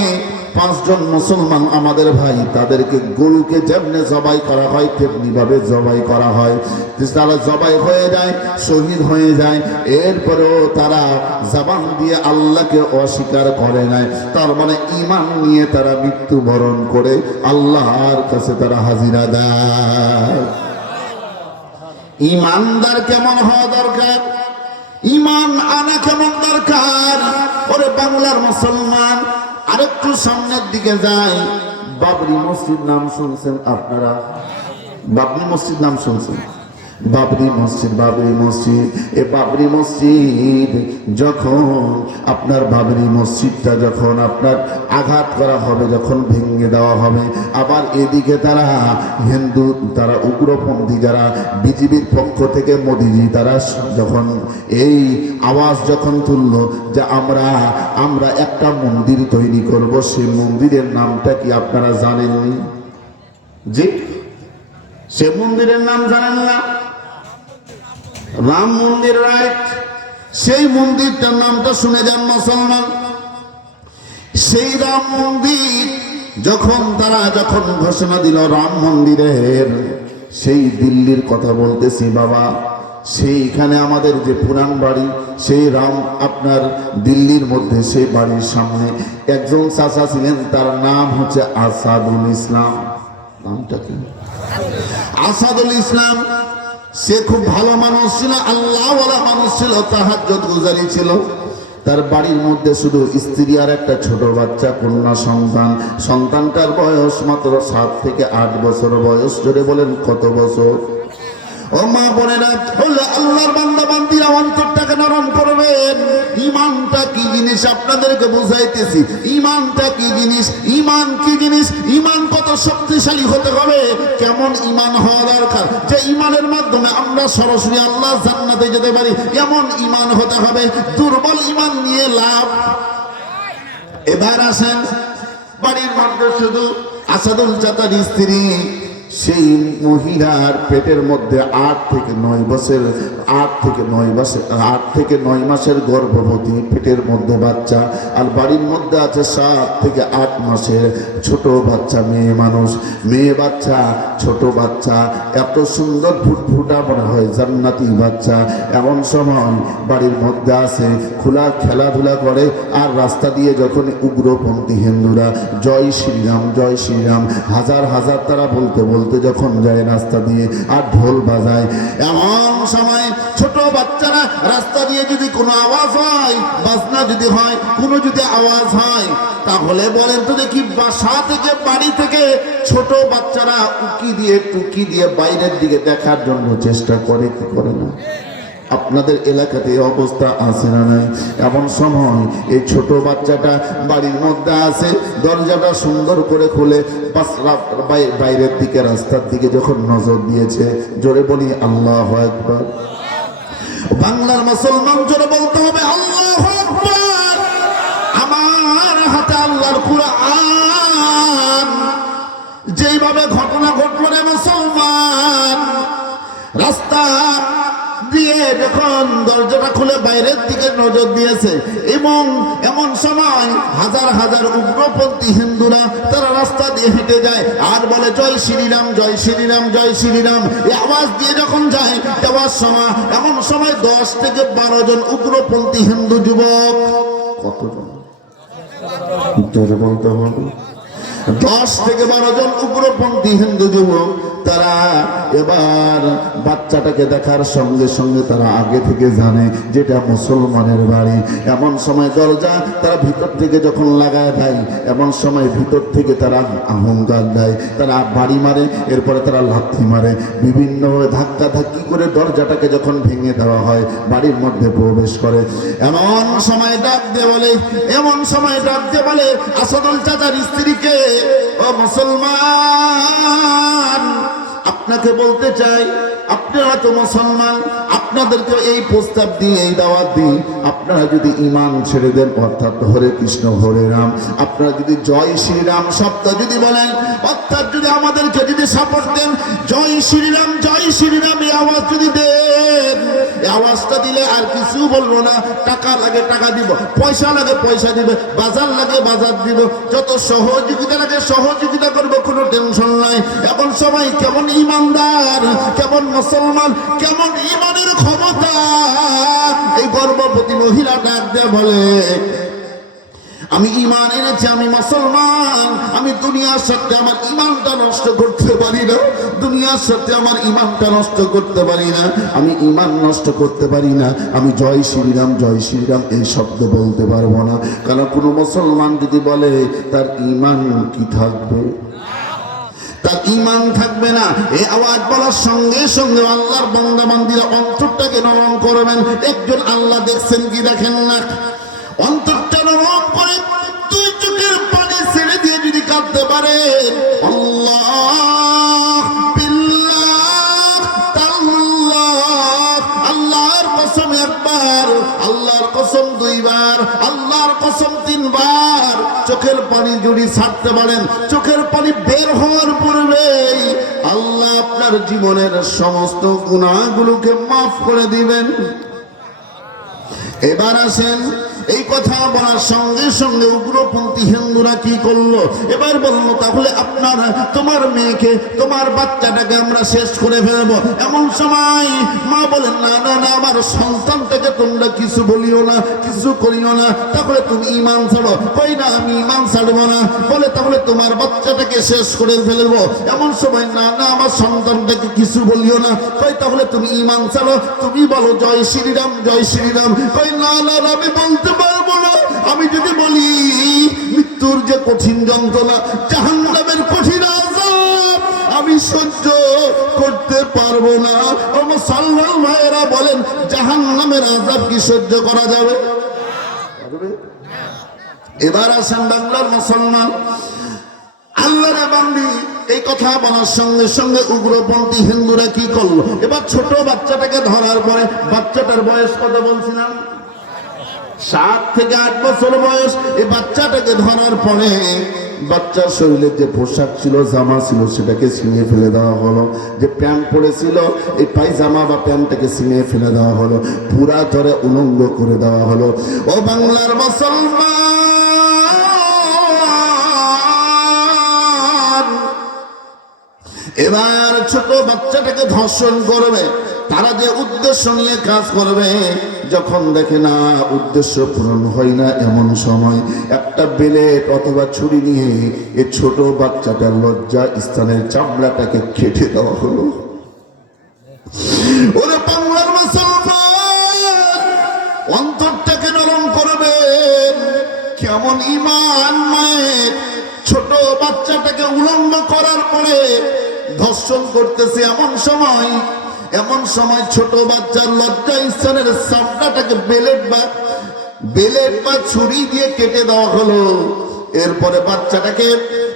পাঁচজন মুসলমান আমাদের ভাই, তাদেরকে গরুকে যেমনি জবাই করা হয় তেমনি ভাবে জবাই করা হয়। তারা জবাই হয়ে যায়, শহীদ হয়ে যায়, এরপরেও তারা জবান দিয়ে আল্লাহকে অস্বীকার করে নাই। তার মানে ঈমান নিয়ে তারা মৃত্যুবরণ করে আল্লাহর কাছে তারা হাজিরা দেয়। ঈমানদার কেমন হওয়া দরকার, ঈমান আনা কেমন দরকার। ওরে বাংলার মুসলমান, আরেকটু সামনের দিকে যাই। বাবরি মসজিদ নাম শুনছেন আপনারা? বাবরি মসজিদ নাম শুনছেন? বাবরি মসজিদ, বাবরি মসজিদ, এ বাবরি মসজিদ যখন আপনার বাবরি মসজিদটা যখন আপনার আঘাত করা হবে, যখন ভেঙে দেওয়া হবে, আবার এদিকে তারা হিন্দু, তারা উগ্রপন্থী যারা বিজেপির পক্ষ থেকে মোদিজি তারা যখন এই আওয়াজ যখন তুলল যে আমরা একটা মন্দির তৈরি করব, সেই মন্দিরের নামটা কি আপনারা জানেননি? জি, সে মন্দিরের নাম জানেন না? রাম মন্দির, রাইট। সেই মন্দিরটার নামটা শুনে যান মুসলমান। সেই রাম মন্দির যখন ঘোষণা দিল রাম মন্দিরের, সেই দিল্লির কথা বলতেছি বাবা, সেইখানে আমাদের যে পুরান বাড়ি, সেই রাম আপনার দিল্লির মধ্যে সেই বাড়ির সামনে একজন চাচা ছিলেন, তার নাম হচ্ছে আসাদুল ইসলাম। নামটা কি? আসাদুল ইসলাম। সে খুব ভালো মানুষ ছিল, আল্লাহওয়ালা মানুষ ছিল, তাহাজ্জুদ গুজারি ছিল। তার বাড়ির মধ্যে শুধু স্ত্রী আর একটা ছোট বাচ্চা কন্যা সন্তান। সন্তানটার বয়স মাত্র 7 থেকে 8 বছর বয়স। জোরে বলেন কত বছর? ও মা বোনেরা, হলে আল্লাহর বান্দা বান্দিরা অন্তরটাকে নরম করবেন। ঈমানটা কি জিনিস আপনাদেরকে বুঝাইতেছি। ঈমানটা কি জিনিস, ঈমান কি জিনিস, ঈমান কত শক্তিশালী হতে হবে, কেমন ঈমান হওয়া দরকার যে ঈমানের মাধ্যমে আমরা সরাসরি আল্লাহ জান্নাতে যেতে পারি, এমন ঈমান হতে হবে। দুর্বল ঈমান নিয়ে লাভ। এবার আসেন, বাড়ির মধ্যে শুধু আসাদুল চাচার স্ত্রী, সেই মহিলার পেটের মধ্যে 8 থেকে 9 মাসের গর্ভবতী, পেটের মধ্যে বাচ্চা, আর বাড়ির মধ্যে আছে 7 থেকে 8 মাসের ছোট বাচ্চা, মেয়ে মানুষ, মেয়ে বাচ্চা, ছোট বাচ্চা, এত সুন্দর ফুটফুটা মনে হয় জান্নাতি বাচ্চা। এমন সময় বাড়ির মধ্যে আছে, খোলা খেলাধুলা করে, আর রাস্তা দিয়ে যখন উগ্রপন্থী হিন্দুরা জয় শ্রীরাম জয় শ্রীরাম হাজার হাজার তারা বলতে বলতে যখন যায় রাস্তা দিয়ে, আর ঢোল বাজায়, এমন সময় ছোট বাচ্চারা রাস্তা দিয়ে যদি কোনো আওয়াজ হয়, বাজনা যদি হয়, কোনো যদি আওয়াজ হয়, তাহলে বলেন তো দেখি, বাসা থেকে বাড়ি থেকে ছোট বাচ্চারা উকি দিয়ে টুকি দিয়ে বাইরের দিকে দেখার জন্য চেষ্টা করে কি করে না? আপনাদের এলাকাতে অবস্থা আছে না নাই? এমন সময় এই ছোট বাচ্চাটা বাড়ির মধ্যে আছে, দরজাটা সুন্দর করে খুলে বাইরের দিকে রাস্তার দিকে যখন নজর দিয়েছে, জোরে বলি আল্লাহু আকবার। বাংলার মুসলমান জোরে বলতে হবে আল্লাহু আকবার। আমার হাতে আল্লাহর কুরআন। যেইভাবে ঘটনা ঘটলো রে মুসলমান, রাস্তা দিয়ে যখন দরজাটা খুলে বাইরের দিকে নজর দিয়েছে, এবং এমন সময় হাজার হাজার উগ্রপন্থী হিন্দুরা তারা রাস্তা দিয়ে হেঁটে যায় আর বলে জয় শ্রীরাম জয় শ্রীরাম জয় শ্রীরাম। এই আওয়াজ দিয়ে যখন যায়, যাওয়ার সময় এমন সময় 10 থেকে 12 জন উগ্রপন্থী হিন্দু যুবক, কতজন বলতে হবে, 10 থেকে 12 জন উগ্রপন্থী হিন্দু যুবক, তারা এবার বাচ্চাটাকে দেখার সঙ্গে সঙ্গে তারা আগে থেকে জানে যেটা মুসলমানের বাড়ি। এমন সময় দরজা তারা ভিতর থেকে যখন লাগায় দেয়, এমন সময় ভিতর থেকে তারা আহঙ্কার দেয়, তারা বাড়ি মারে, এরপরে তারা লাথি মারে, বিভিন্নভাবে ধাক্কা ধাক্কি করে দরজাটাকে যখন ভেঙে দেওয়া হয়, বাড়ির মধ্যে প্রবেশ করে। এমন সময় ডাক দিয়ে বলে আসাদুল চাচার স্ত্রীকে, ও মুসলমান, আপনাকে বলতে চাই, আপনারা তো মুসলমান, আপনাদেরকে এই প্রস্তাব দিয়ে এই দাওয়াত দিই, আপনারা যদি ঈমান ছেড়ে দেন অর্থাৎ হরে কৃষ্ণ হরে রাম, আপনারা যদি জয় শ্রীরাম শব্দ যদি বলেন অর্থাৎ যদি আমাদেরকে যদি সাপোর্ট দেন, জয় শ্রীরাম এই আওয়াজ যদি দেন, এই আওয়াজটা দিলে আর কিছু বলবো না। টাকা লাগে টাকা দিব, পয়সা লাগে পয়সা দিবে, বাজার লাগে বাজার দিব, যত সহযোগিতা লাগে সহযোগিতা করবো, কোনো টেনশন নাই। এখন সবাই কেমন ইমানদার, কেমন মুসলমান, কেমন ইমানের ক্ষমতা। এই গর্ভবতী মহিলা ডাক দিয়ে বলে, আমি ঈমান এনেছি, আমি মুসলমান, আমি দুনিয়ার সাথে আমার ঈমানটা নষ্ট করতে পারি না, দুনিয়ার সাথে আমার ঈমানটা নষ্ট করতে পারি না, আমি ঈমান নষ্ট করতে পারি না, আমি জয় শ্রীরাম এই শব্দ বলতে পারবো না। কারণ কোনো মুসলমান যদি বলে তার ঈমান কি থাকবে? তার ঈমান থাকবে না। এই আওয়াজ বলার সঙ্গে সঙ্গে আল্লাহর বান্দা বান্দীরা অন্তরটাকে নরম করবেন। একজন আল্লাহ দেখছেন কি দেখেন না, অন্তরটা নরম করে দুই চোখের পানি ছেড়ে দিয়ে যদি কাঁদতে পারে, আল্লাহ বিল্লাহ তাল্লাহ, আল্লাহর কসম একবার, আল্লাহর কসম দুইবার, আল্লাহর কসম তিনবার, চোখের পানি যদি ছাড়তে পারেন, চোখের পানি বের হওয়ার পূর্বেই আল্লাহ আপনার জীবনের সমস্ত গুনাহগুলোকে মাফ করে দিবেন। এবার আসেন, এই কথা বলার সঙ্গে সঙ্গে উগ্রপন্থী হিন্দুরা কি করলো? এবার বললো তাহলে আপনারা তোমার মেয়েকে তোমার বাচ্চাটাকে আমরা শেষ করে ফেলবো। এমন সময় মা বলেন, না না না, আমার সন্তানটাকে তোমরা কিছু বলিও না, কিছু করিও না, তাহলে তুমি ঈমান ছাড়ো। কই না, আমি ঈমান ছাড়বো না। বলে তাহলে তোমার বাচ্চাটাকে শেষ করে ফেলবো। এমন সময়, না না, আমার সন্তানটাকে কিছু বলিও না। কই তাহলে তুমি ঈমান ছাড়ো, তুমি বলো জয় শ্রীরাম। কই না না, আমি বলতে পারবো না। আমি যদি বলি মৃত্যুর যে কঠিন যন্ত্রণা, জাহান্নামের কঠিন আযাব আমি সহ্য করতে পারবো না। মুসলমান ভাইয়েরা বলেন, জাহান্নামের আযাব কি সহ্য করা যাবে? এবার আসেন বাংলার মুসলমান, আল্লাহর বান্দি এই কথা বলার সঙ্গে সঙ্গে উগ্রপন্থী হিন্দুরা কি করলো? এবার ছোট বাচ্চাটাকে ধরার পরে, বাচ্চাটার বয়স কত বলছিলাম? 7 থেকে 8 বছর বয়স। এই বাচ্চাটাকে ধরার পরে বাচ্চার শরীরের যে পোশাক ছিল, জামা ছিল, সেটাকে ছিঁড়ে ফেলে দেওয়া হলো। যে প্যান্ট পরেছিল, এই পায়জামা বা প্যান্টটাকে ছিঁড়ে ফেলে দেওয়া হলো, পুরা ধরে উলঙ্গ করে দেওয়া হলো। ও বাংলার মুসলমান, এবার ছোট বাচ্চাটাকে ধর্ষণ করবে। তারা যে উদ্দেশ্য নিয়ে কাজ করবে, যখন দেখে না উদ্দেশ্য পূরণ হয় না, এমন সময় একটা বেলেট অথবা ছুরি নিয়ে এই ছোট বাচ্চাটার লজ্জা স্থানের চামড়াটাকে কেটে দেওয়া হলো। ওরে বাংলার মুসলমান, অন্তরটাকে নরম করবেন। কেমন ঈমান মায়ের, ছোট বাচ্চাটাকে উলঙ্গ করার পরে ধর্ষণ করতেছে। এমন সময় ছোট বাচ্চার লজ্জা স্থানের চামড়াটাকে বেলেট বা ছুরি দিয়ে কেটে দেওয়া হলো। এরপরে বাচ্চাটাকে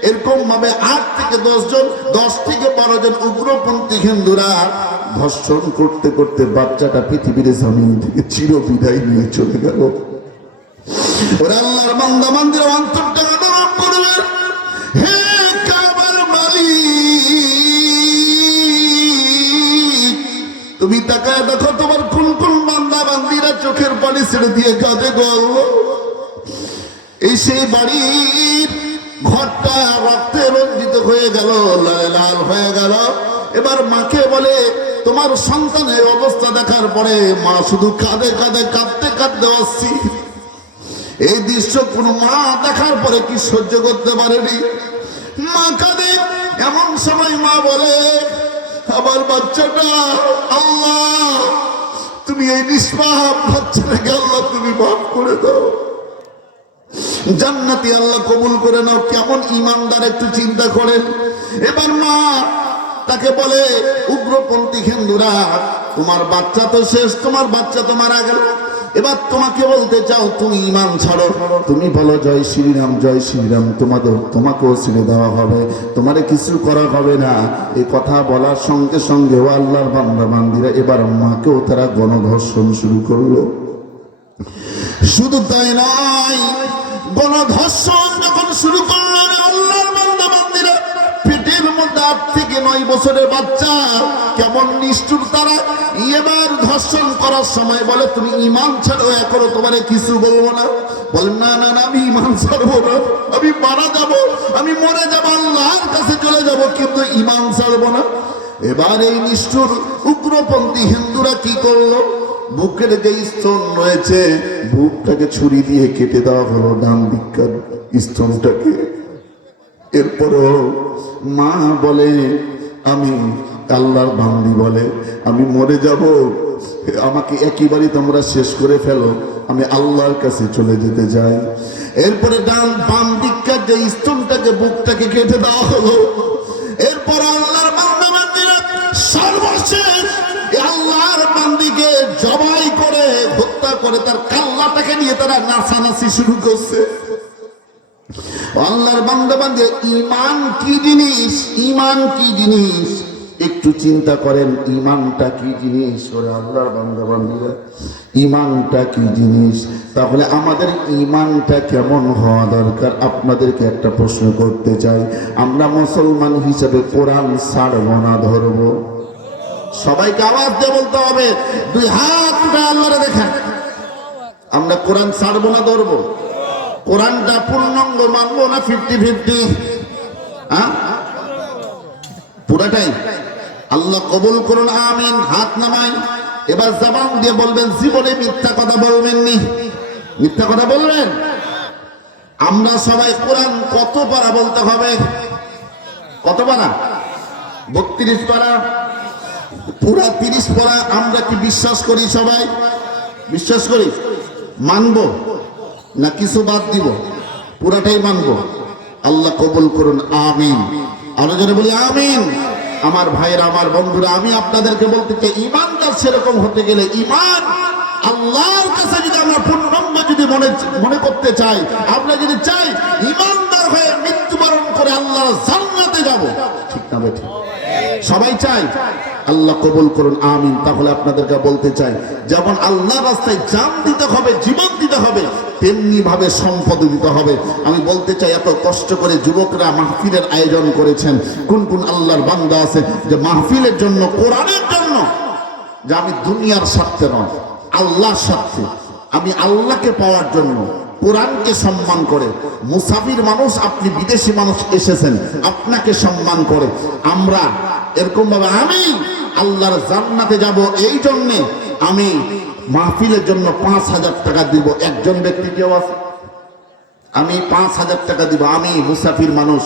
এরকম ভাবে 8 থেকে 10 জন, 10 থেকে 12 জন উগ্রপন্থী হিন্দুরা ধর্ষণ করতে করতে বাচ্চাটা পৃথিবীর জমিন থেকে চিরবিদায় নিয়ে চলে গেল। ওরা আল্লাহর বান্দা বান্দীর অন্তরটাকে নরম করবে। হে কাবার মালিক, তুমি তাকায় দেখো তোমার কোন কোন বান্দা বান্দীরা চোখের পানি ছেড়ে দিয়ে কাঁদে গো। এই সেই বাড়ির ঘরটা রক্তে রঞ্জিত হয়ে গেল, লাল লাল হয়ে গেল। এবার মাকে বলে, তোমার সন্তানের অবস্থা দেখার পরে মা শুধু কাঁদতে কাঁদতে আসছি। এই দৃশ্য কোন মা দেখার পরে কি সহ্য করতে পারেনি, মা কাঁদে। এমন সময় মা বলে, আমার বাচ্চাটা, আল্লাহ তুমি এই নিষ্পাপ বাচ্চাটাকে আল্লাহ তুমি মাফ করে দাও, জান্নাতি আল্লাহ কবুল করে নাও। কেমন ইমানদার একটু চিন্তা করেন। এবার মা তাকে বলে, উগ্রপন্থী হিন্দুরা, তোমার বাচ্চা তো শেষ, তোমার বাচ্চা তো মারা গেল, এবার তোমাকে বলতে চাও তুমি ঈমান ছাড়ো, তুমি বলো জয় শ্রীরাম জয় শ্রীরাম, তোমাকেও ছেড়ে দেওয়া হবে, তোমারে কিছু করা হবে না। এই কথা বলার সঙ্গে সঙ্গে ও আল্লাহর বান্দা বান্দিরা এবার মাকেও তারা গণধর্ষণ শুরু করলো। শুধু তাই নয়, গণধর্ষণ যখন শুরু করলো আল্লাহর বান্দা বান্দিরা, পেটের মধ্যে 8 থেকে 9 বছরের বাচ্চা, কেমন নিষ্ঠুর তারা। এবার ধর্ষণ করার সময় বলে তুমি ঈমান ছাড়ো, এখনো তোমারে কিছু বলবো না। বলেন না না না, আমি ঈমান ছাড়বো না, আমি মারা যাব, আমি মরে যাব, আল্লাহর কাছে চলে যাব, কিন্তু ঈমান ছাড়বো না। এবার এই নিষ্ঠুর উগ্রপন্থী হিন্দুরা কি করলো, বুকের যে স্তন রয়েছে বুকটাকে ছুরি দিয়ে কেটে দেওয়া হলো, ডান দিককার স্তনটাকে। এরপরও মা বলে আমি আল্লাহর বান্দি বলে আমি মরে যাব, আমাকে একেবারে তোমরা শেষ করে ফেলো, আমি আল্লাহর কাছে চলে যেতে চাই। এরপরে বাম দিককার যে স্তনটাকে বুকটাকে কেটে দেওয়া হলো। এরপর আল্লাহর বান্দা বান্দিরা সর্বশেষ আল্লাহর বান্দিকে জবাই করে হত্যা করে তার কাল্লাটাকে নিয়ে তারা নাচানাচি শুরু করছে। আল্লাহর বান্দা বান্দি, ঈমান কি জিনিস, ঈমান কি জিনিস একটু চিন্তা করেন, ঈমানটা কি জিনিস? ওরে আল্লাহর বান্দা বান্দিরা, ঈমানটা কি জিনিস? তাহলে আমাদের ঈমানটা কেমন হওয়া দরকার? আপনাদেরকে একটা প্রশ্ন করতে চাই, আমরা মুসলমান হিসেবে কোরআন ছাড়বো না ধরবো? সবাইকে আওয়াজ দিয়ে বলতে হবে, 2 হাত উঠে আল্লাহরে দেখেন, আমরা কোরআন ছাড়বো না ধরবো? কোরআনটা পূর্ণাঙ্গ মানবো না 50-50? হ্যাঁ, পুরাটাই। আল্লাহ কবুল করুন, আমিন। হাত নামাই। এবার জবান দিয়ে বলবেন, জীবনে মিথ্যা কথা বলবেন নি, মিথ্যা কথা বলবেন। আমরা সবাই কোরআন কত পারা বলতে হবে? কত পারা? 32 পারা, পুরা 30 পারা। আমরা কি বিশ্বাস করি? সবাই বিশ্বাস করি? মানবো না কিছু বাদ দিব? পুরাটাই মানবো। আল্লাহ কবুল করুন, আমিন। আরো জোরে বলি আমিন। আমার ভাইরা, আমার বন্ধুরা, আমি আপনাদেরকে বলতে চাই, ঈমানদার সেরকম হতে গেলে, ঈমান আল্লাহর কাছে যদি আমরা পূর্ণাঙ্গ যদি মনে করতে চাই, আমরা যদি চাই ঈমানদার হয়ে মৃত্যুবরণ করে আল্লাহর জান্নাতে যাব, ঠিক না বেঠিক? সবাই চাই। আল্লাহ কবুল করুন, আমিন। তাহলে আপনাদেরকে বলতে চাই, যেমন আল্লাহর রাস্তায় জান দিতে হবে, জীবন দিতে হবে, তেমনি ভাবে সম্পদ দিতে হবে। আমি বলতে চাই, এত কষ্ট করে যুবকরা মাহফিলের আয়োজন করেছেন, কোন কোন আল্লাহর বান্দা আছে যে মাহফিলের জন্য, কোরআনের জন্য, যে আমি দুনিয়ার স্বার্থে নয়, আল্লাহর স্বার্থে, আমি আল্লাহকে পাওয়ার জন্য কোরআনকে সম্মান করে। মুসাফির মানুষ, আপনি বিদেশি মানুষ এসেছেন, আপনাকে সম্মান করে। আমরা এরকম ভাবে আমি আল্লাহর জান্নাতে যাব, এই জন্যে আমি মাহফিলের জন্য 5,000 টাকা দিব। একজন ব্যক্তি কেউ আছে, আমি 5,000 টাকা দিব। আমি মুসাফির মানুষ,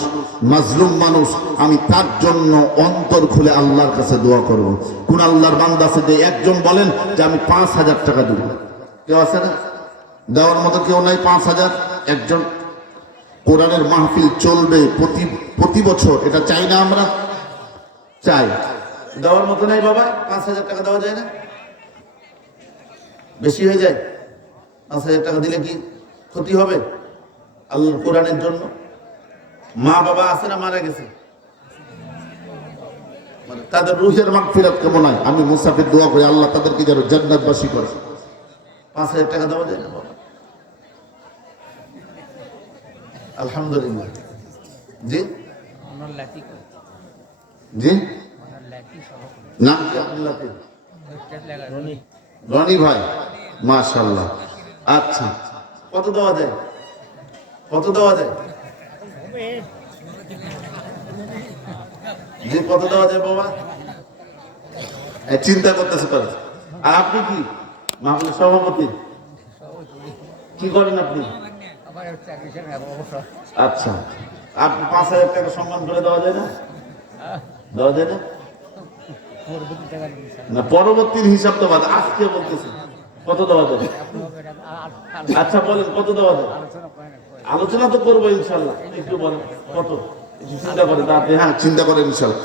মাজলুম মানুষ, আমি তার জন্য অন্তর খুলে আল্লাহর কাছে দোয়া করব। কোন আল্লাহর বান্দা আছে যে একজন বলেন যে আমি 5,000 টাকা দিব? কেউ আছে না? দেওয়ার মতো কেউ নাই? 5,000 একজন। কোরআনের মাহফিল চলবে প্রতি বছর, এটা চাই না? আমরা চাই। দেওয়ার মতো নাই বাবা? 5,000 টাকা দেওয়া যায় না? বেশি হয়ে যায়? 5,000 টাকা দিলে কি ক্ষতি হবে আল্লাহর কোরআনের জন্য? মা বাবা আছে না মারা গেছে? তাদের রুহের মাগফিরাত কেমন হয়? আমি মুসাফির দোয়া করি আল্লাহ তাদেরকে যেন জান্নাতবাসী করে। 5,000 টাকা দেওয়া যায় না বাবা? আলহামদুলিল্লাহ। জি জি, নাম কি আপনার? রনি ভাই, মাশাআল্লাহ। আচ্ছা, কত দেওয়া যায়? কত দেওয়া যায়? জি, কত দেওয়া যায় বাবা? চিন্তা করতেছে পারে। আর আপনি কি মাহফিলের সভাপতি? কি করেন আপনি? আচ্ছা, আপনি 5,000 টাকা সম্মান করে দেওয়া যায় না? দেওয়া যায় না? না, পরবর্তীর হিসাব তো বাদ, আজকে বলতেছি কত দেওয়া যাবে? আচ্ছা বলেন, কত দেওয়া যাবে? আলোচনা তো করবো ইনশাল্লাহ। একটু বলেন কত, চিন্তা করেন। হ্যাঁ, চিন্তা করেন ইনশাল্লাহ।